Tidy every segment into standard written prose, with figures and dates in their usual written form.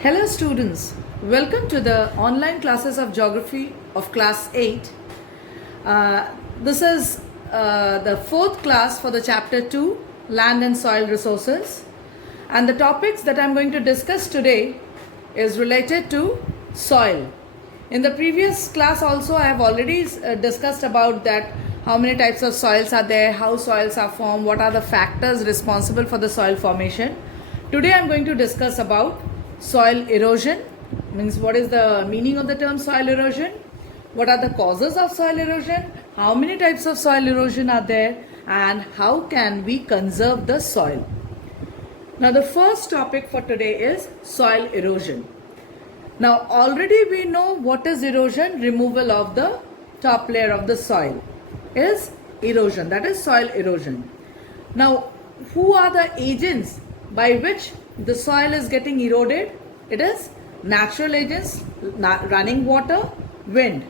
Hello students, welcome to the online classes of geography of class 8. This is the fourth class for the chapter 2, land and soil resources, and the topics that I'm going to discuss today is related to soil. In the previous class also I have already discussed about that, how many types of soils are there, how soils are formed, what are the factors responsible for the soil formation. Today I'm going to discuss about soil erosion, means what is the meaning of the term soil erosion, what are the causes of soil erosion, how many types of soil erosion are there, and how can we conserve the soil. Now the first topic for today is soil erosion. Now already we know what is erosion. Removal of the top layer of the soil is erosion, that is soil erosion. Now who are the agents by which the soil is getting eroded? It is natural agents, running water, wind.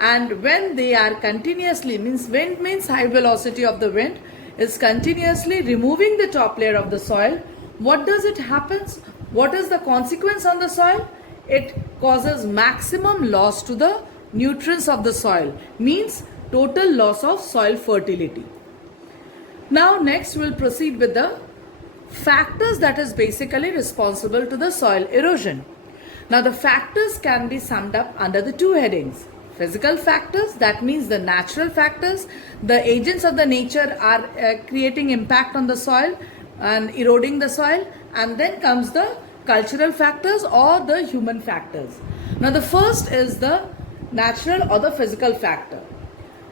And when they are continuously, means wind means high velocity of the wind is continuously removing the top layer of the soil, what does it happens? What is the consequence on the soil? It causes maximum loss to the nutrients of the soil, means total loss of soil fertility. Now next we'll proceed with the factors that is basically responsible to the soil erosion. Now the factors can be summed up under the two headings. Physical factors, that means the natural factors, the agents of the nature are creating impact on the soil and eroding the soil, and then comes the cultural factors or the human factors. Now the first is the natural or the physical factor.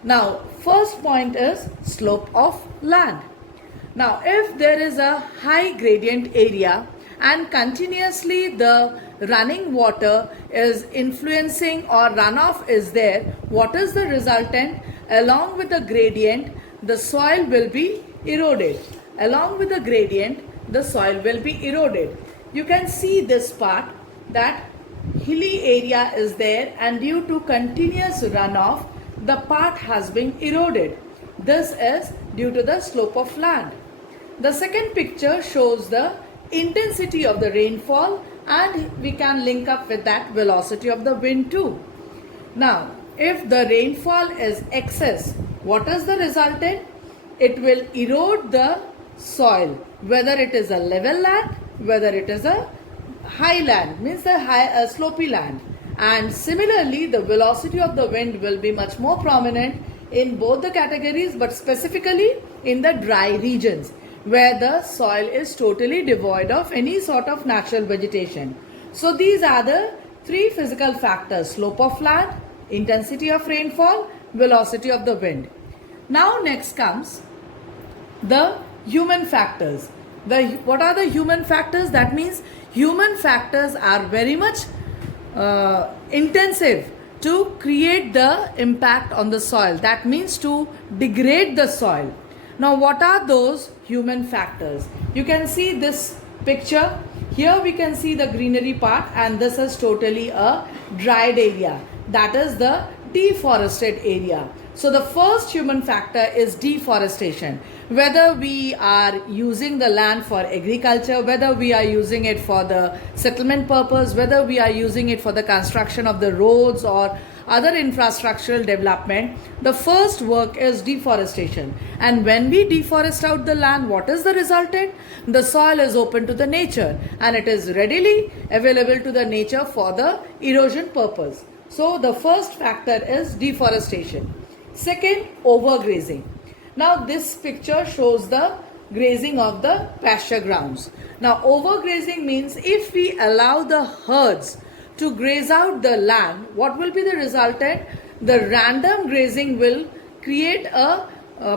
Now first point is slope of land. Now if there is a high gradient area and continuously the running water is influencing or runoff is there, what is the resultant? Along with the gradient, the soil will be eroded. Along with the gradient, the soil will be eroded. You can see this part, that hilly area is there, and due to continuous runoff, the part has been eroded. This is due to the slope of land. The second picture shows the intensity of the rainfall, and we can link up with that velocity of the wind too. Now, if the rainfall is excess, what is the resultant? It will erode the soil, whether it is a level land, whether it is a high land, means the high slopy land. And similarly, the velocity of the wind will be much more prominent in both the categories, but specifically in the dry regions, where the soil is totally devoid of any sort of natural vegetation. So these are the three physical factors: slope of land, intensity of rainfall, velocity of the wind. Now next comes the human factors. What are the human factors? That means human factors are very much intensive to create the impact on the soil. That means to degrade the soil. Now what are those human factors? You can see this picture. Here we can see the greenery part, and this is totally a dried area. That is the deforested area. So the first human factor is deforestation. Whether we are using the land for agriculture, whether we are using it for the settlement purpose, whether we are using it for the construction of the roads or other infrastructural development, the first work is deforestation. And when we deforest out the land, what is the resultant? The soil is open to the nature, and it is readily available to the nature for the erosion purpose. So the first factor is deforestation. Second, overgrazing. Now this picture shows the grazing of the pasture grounds. Now overgrazing means if we allow the herds to graze out the land, what will be the resultant? The random grazing will create a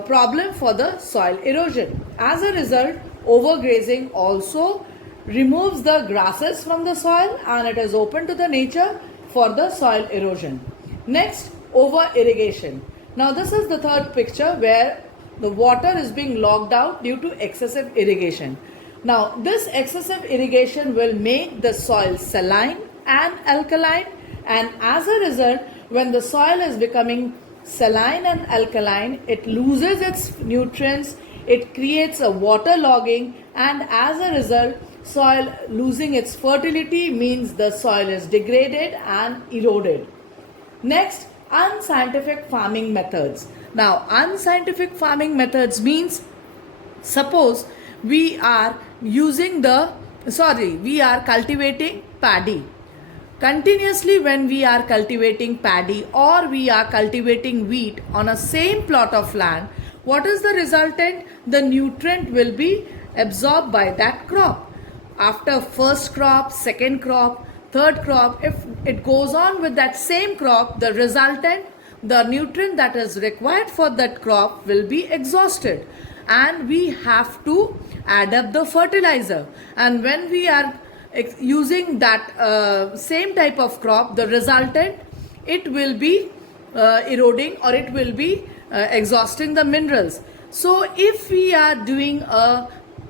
problem for the soil erosion. As a result, overgrazing also removes the grasses from the soil, and it is open to the nature for the soil erosion. Next, over irrigation. Now this is the third picture where the water is being logged out due to excessive irrigation. Now this excessive irrigation will make the soil saline and alkaline, and as a result, when the soil is becoming saline and alkaline, it loses its nutrients, it creates a water logging, and as a result soil losing its fertility means the soil is degraded and eroded. Next, unscientific farming methods. Now, unscientific farming methods means, suppose we are we are cultivating paddy. Continuously, when we are cultivating paddy or we are cultivating wheat on a same plot of land, what is the resultant? The nutrient will be absorbed by that crop. After first crop, second crop, third crop, if it goes on with that same crop, the resultant, the nutrient that is required for that crop will be exhausted, and we have to add up the fertilizer. And when we are using that same type of crop, the resultant, it will be eroding, or it will be exhausting the minerals. So if we are doing a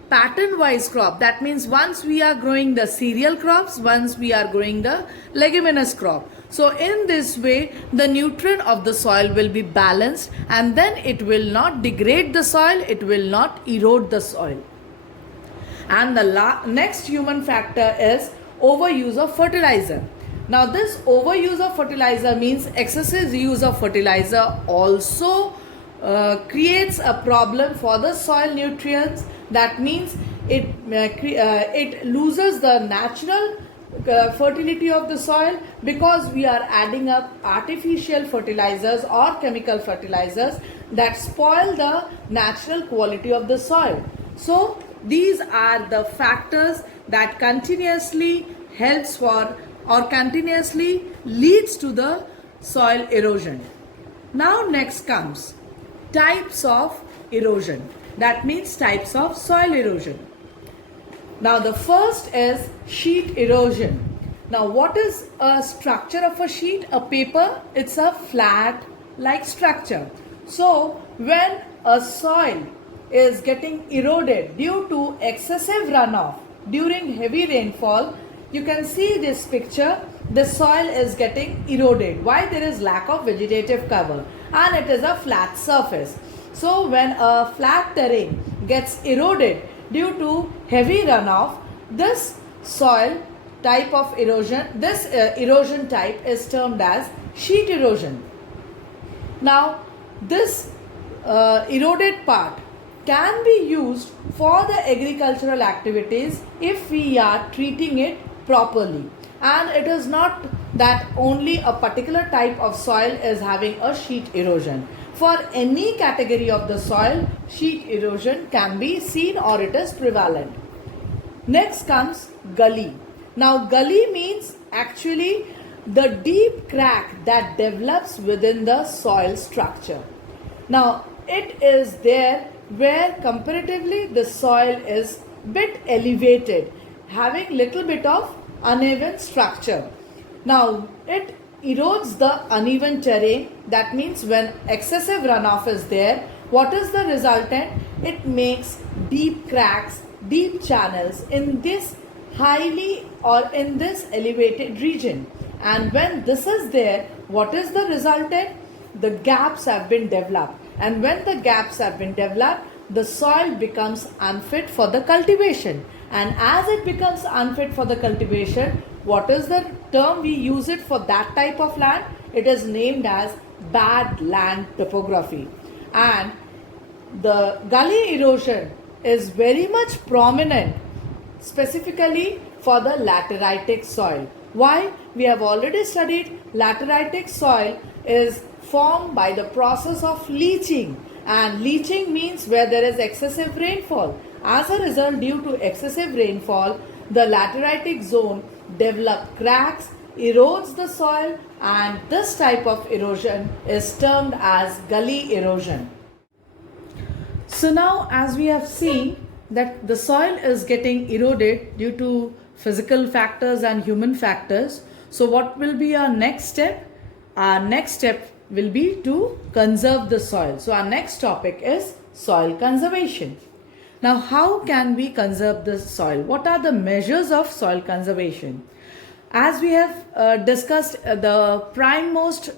pattern wise crop, that means once we are growing the cereal crops, once we are growing the leguminous crop, so in this way the nutrient of the soil will be balanced, and then it will not degrade the soil, it will not erode the soil. And the next human factor is overuse of fertilizer. Now this overuse of fertilizer means excessive use of fertilizer also creates a problem for the soil nutrients. That means it loses the natural fertility of the soil, because we are adding up artificial fertilizers or chemical fertilizers that spoil the natural quality of the soil. So these are the factors that continuously helps for or continuously leads to the soil erosion. Now next comes types of erosion. That means types of soil erosion. Now the first is sheet erosion. Now what is a structure of a sheet? A paper, it's a flat like structure. So when a soil is getting eroded due to excessive runoff during heavy rainfall, you can see this picture, the soil is getting eroded. Why? There is lack of vegetative cover and it is a flat surface. So when a flat terrain gets eroded due to heavy runoff, this soil type of erosion, this erosion type is termed as sheet erosion. Now this eroded part can be used for the agricultural activities if we are treating it properly. And it is not that only a particular type of soil is having a sheet erosion. For any category of the soil, sheet erosion can be seen or it is prevalent. Next comes gully. Now gully means actually the deep crack that develops within the soil structure. Now it is there where comparatively the soil is bit elevated, having little bit of uneven structure. Now it erodes the uneven terrain. That means when excessive runoff is there, what is the resultant? It makes deep cracks, deep channels in this highly or in this elevated region. And when this is there, what is the resultant? The gaps have been developed. And when the gaps have been developed, the soil becomes unfit for the cultivation. And as it becomes unfit for the cultivation, what is the term we use it for that type of land? It is named as bad land topography. And the gully erosion is very much prominent specifically for the lateritic soil. Why? We have already studied lateritic soil is formed by the process of leaching, and leaching means where there is excessive rainfall. As a result, due to excessive rainfall, the lateritic zone develops cracks, erodes the soil, and this type of erosion is termed as gully erosion. So now, as we have seen that the soil is getting eroded due to physical factors and human factors, so what will be our next step? Our next step will be to conserve the soil. So our next topic is soil conservation. Now, how can we conserve the soil? What are the measures of soil conservation? As we have discussed, the primemost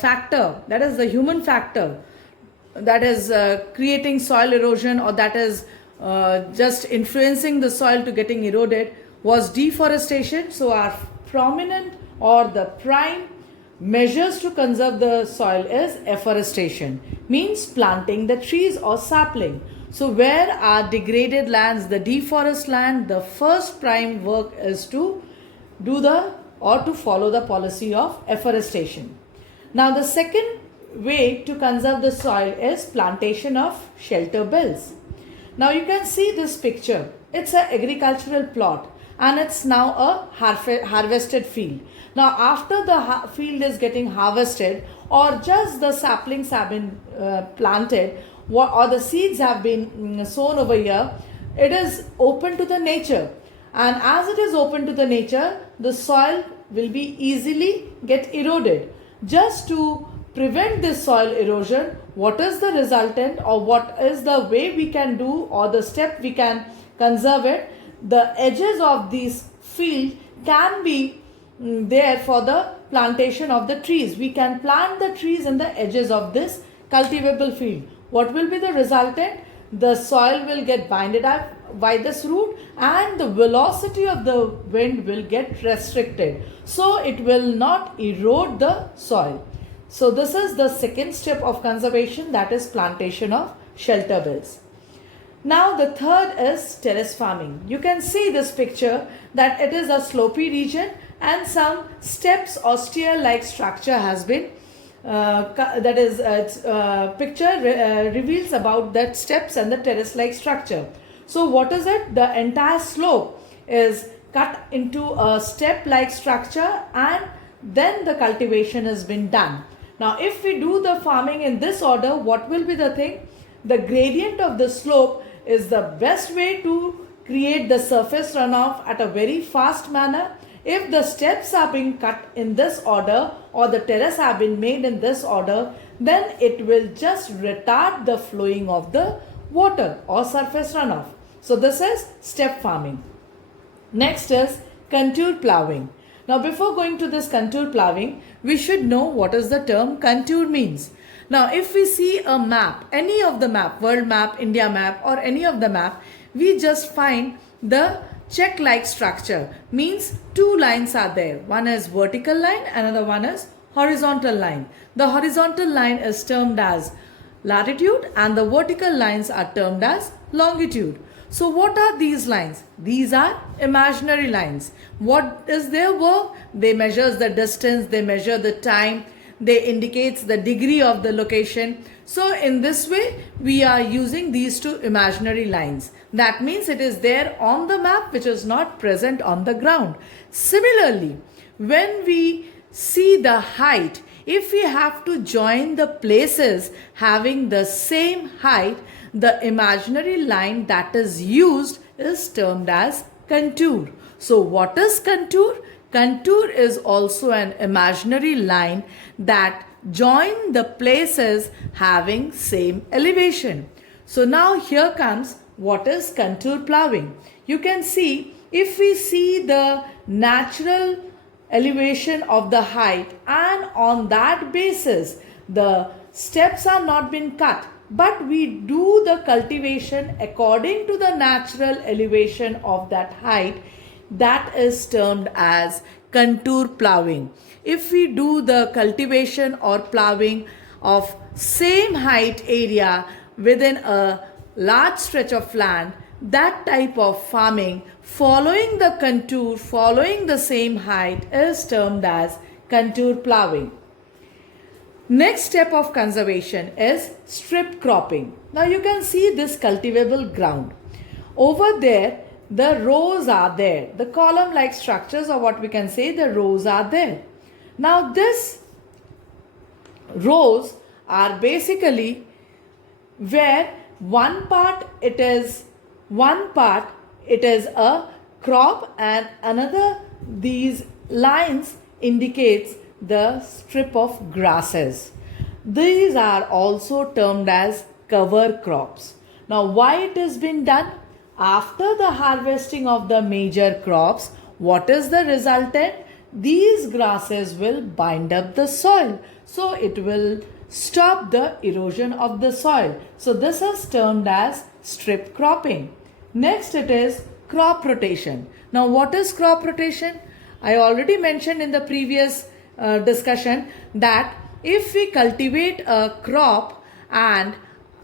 factor, that is the human factor, that is creating soil erosion, or that is just influencing the soil to getting eroded was deforestation. So our prominent or the prime measures to conserve the soil is afforestation, means planting the trees or sapling. So where are degraded lands, the deforest land, the first prime work is to do the or to follow the policy of afforestation. Now the second way to conserve the soil is plantation of shelter bells. Now you can see this picture. It's an agricultural plot and it's now a harvested field. Now after the field is getting harvested or just the saplings have been planted or the seeds have been sown over here, it is open to the nature. And as it is open to the nature, the soil will be easily get eroded. Just to prevent this soil erosion, what is the resultant or what is the way we can do or the step we can conserve it? The edges of this field can be there for the plantation of the trees. We can plant the trees in the edges of this cultivable field. What will be the resultant? The soil will get binded up by this root and the velocity of the wind will get restricted. So it will not erode the soil. So this is the second step of conservation, that is plantation of shelter bells. Now the third is terrace farming. You can see this picture that it is a slopy region and some steps or stair-like structure has been picture reveals about that steps and the terrace-like structure. So what is it? The entire slope is cut into a step-like structure and then the cultivation has been done. Now if we do the farming in this order, what will be the thing? The gradient of the slope is the best way to create the surface runoff at a very fast manner. If the steps are being cut in this order or the terrace have been made in this order, then it will just retard the flowing of the water or surface runoff. So this is step farming. Next is contour ploughing. Now before going to this contour ploughing, we should know what is the term contour means. Now if we see a map, any of the map, world map, India map or any of the map, we just find the check-like structure, means two lines are there. One is vertical line, another one is horizontal line. The horizontal line is termed as latitude and the vertical lines are termed as longitude. So what are these lines? These are imaginary lines. What is their work? They measure the distance, they measure the time, they indicates the degree of the location. So in this way, we are using these two imaginary lines. That means it is there on the map which is not present on the ground. Similarly, when we see the height, if we have to join the places having the same height, the imaginary line that is used is termed as contour. So what is contour? Contour is also an imaginary line that join the places having same elevation. So now here comes what is contour ploughing. You can see, if we see the natural elevation of the height and on that basis the steps are not been cut, but we do the cultivation according to the natural elevation of that height, that is termed as contour ploughing. If we do the cultivation or ploughing of same height area within a large stretch of land, that type of farming following the contour, following the same height is termed as contour ploughing. Next step of conservation is strip cropping. Now you can see this cultivable ground. Over there, the rows are there. The column-like structures, or what we can say, the rows are there. Now this rows are basically where one part it is a crop and another, these lines indicates the strip of grasses. These are also termed as cover crops. Now why it has been done? After the harvesting of the major crops, what is the resultant? These grasses will bind up the soil. So it will stop the erosion of the soil. So this is termed as strip cropping. Next it is crop rotation. Now what is crop rotation? I already mentioned in the previous discussion that if we cultivate a crop, and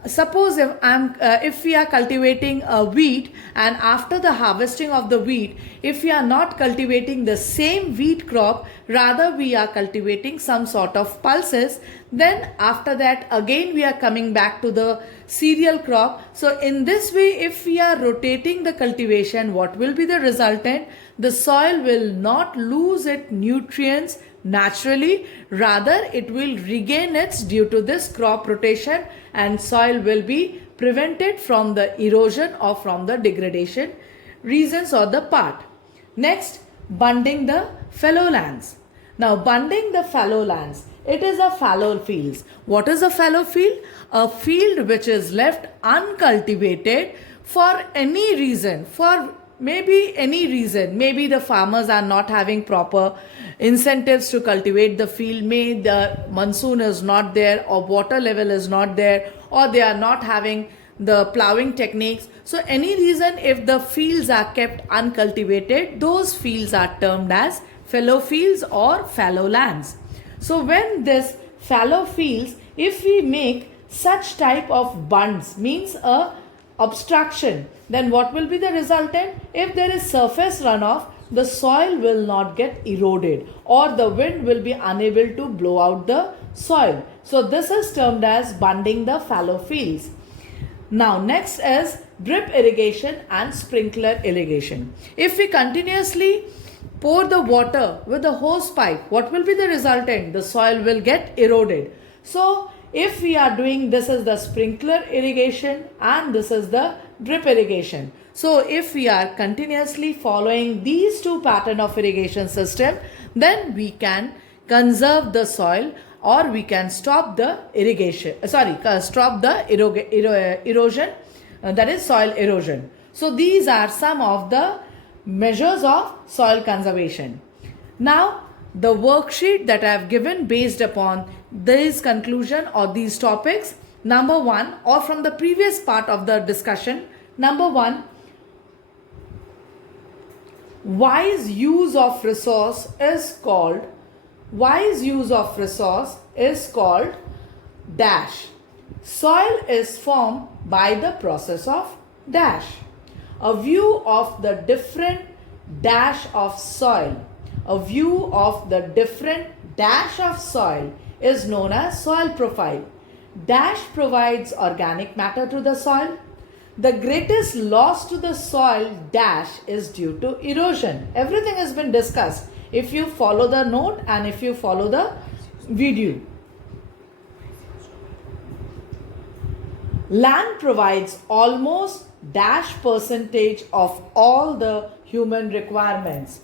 suppose if we are cultivating a wheat, and after the harvesting of the wheat, if we are not cultivating the same wheat crop, rather we are cultivating some sort of pulses, then after that again we are coming back to the cereal crop. So in this way, if we are rotating the cultivation, what will be the resultant? The soil will not lose its nutrients naturally, rather it will regain its due to this crop rotation, and soil will be prevented from the erosion or from the degradation reasons or the part. Next, bunding the fallow lands. Now bunding the fallow lands, it is a fallow fields. What is a fallow field? A field which is left uncultivated for any reason, for maybe any reason. Maybe the farmers are not having proper incentives to cultivate the field, may the monsoon is not there, or water level is not there, or they are not having the plowing techniques. So any reason, if the fields are kept uncultivated, those fields are termed as fallow fields or fallow lands. So when this fallow fields, if we make such type of bunds, means a obstruction, then what will be the resultant? If there is surface runoff, the soil will not get eroded, or the wind will be unable to blow out the soil. So this is termed as bunding the fallow fields. Now next is drip irrigation and sprinkler irrigation. If we continuously pour the water with a hose pipe, what will be the resultant? The soil will get eroded. So if we are doing, this is the sprinkler irrigation and this is the drip irrigation. So if we are continuously following these two pattern of irrigation system, then we can conserve the soil, or we can stop the irrigation, stop the erosion, that is soil erosion. So these are some of the measures of soil conservation. Now the worksheet that I have given based upon this conclusion or these topics, number one, or from the previous part of the discussion, number one, wise use of resource is called dash. Soil is formed by the process of dash. A view of the different dash of soil. A view of the different dash of soil is known as soil profile. Dash provides organic matter to the soil. The greatest loss to the soil dash is due to erosion. Everything has been discussed if you follow the note and if you follow the video. Land provides almost dash percentage of all the human requirements.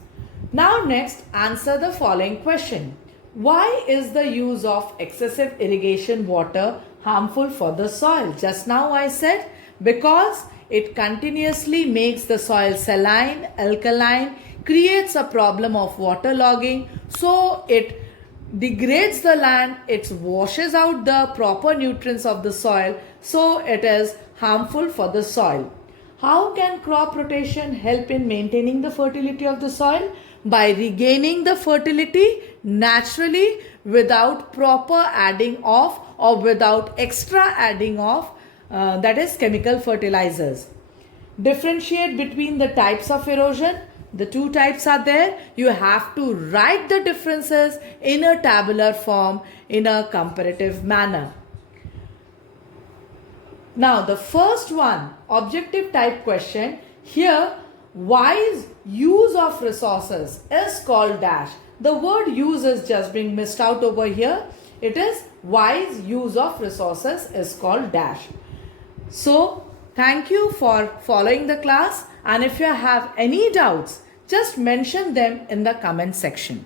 Now next, answer the following question. Why is the use of excessive irrigation water harmful for the soil? Just now I said, because it continuously makes the soil saline, alkaline, creates a problem of waterlogging, so it degrades the land, it washes out the proper nutrients of the soil, so it is harmful for the soil. How can crop rotation help in maintaining the fertility of the soil? By regaining the fertility naturally without proper adding of or without extra adding of that is chemical fertilizers. Differentiate between the types of erosion. The two types are there. You have to write the differences in a tabular form in a comparative manner. Now the first one, objective type question. Here, wise use of resources is called dash. The word use is just being missed out over here. It is wise use of resources is called dash. So thank you for following the class, and if you have any doubts, just mention them in the comment section.